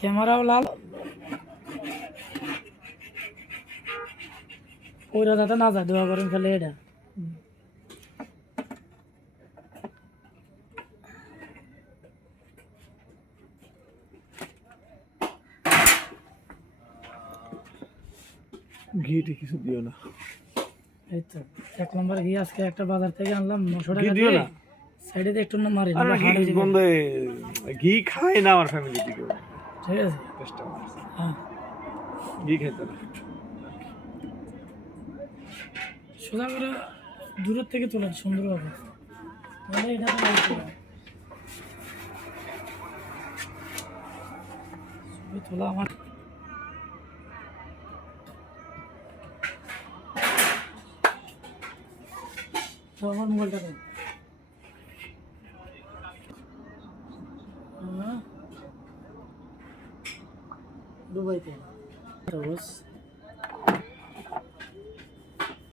ক্যামেরাও লাল ওইটা যাতে না যায় দোয়া করেন খালি এটা ঘিটি কিছু দিও না। এই তো 1 নম্বর ঘি আজকে একটা বাজার থেকে আনলাম 900 ঘি টাকা দিও দিয়ে না। সাইডে দিয়ে একটু না মারি আর না ঘি গন্ধে ঘি খায় না আমার ফ্যামিলি থেকে। ঠিক আছে চেষ্টা করছি। হ্যাঁ ঘি খেতে না। সোজা করে দূরের থেকে তোলেন সুন্দরভাবে তাহলে এটা তো লাগবে ছবি তোলা আমার তো আমার মোবাইলটা দেন দুবাইতে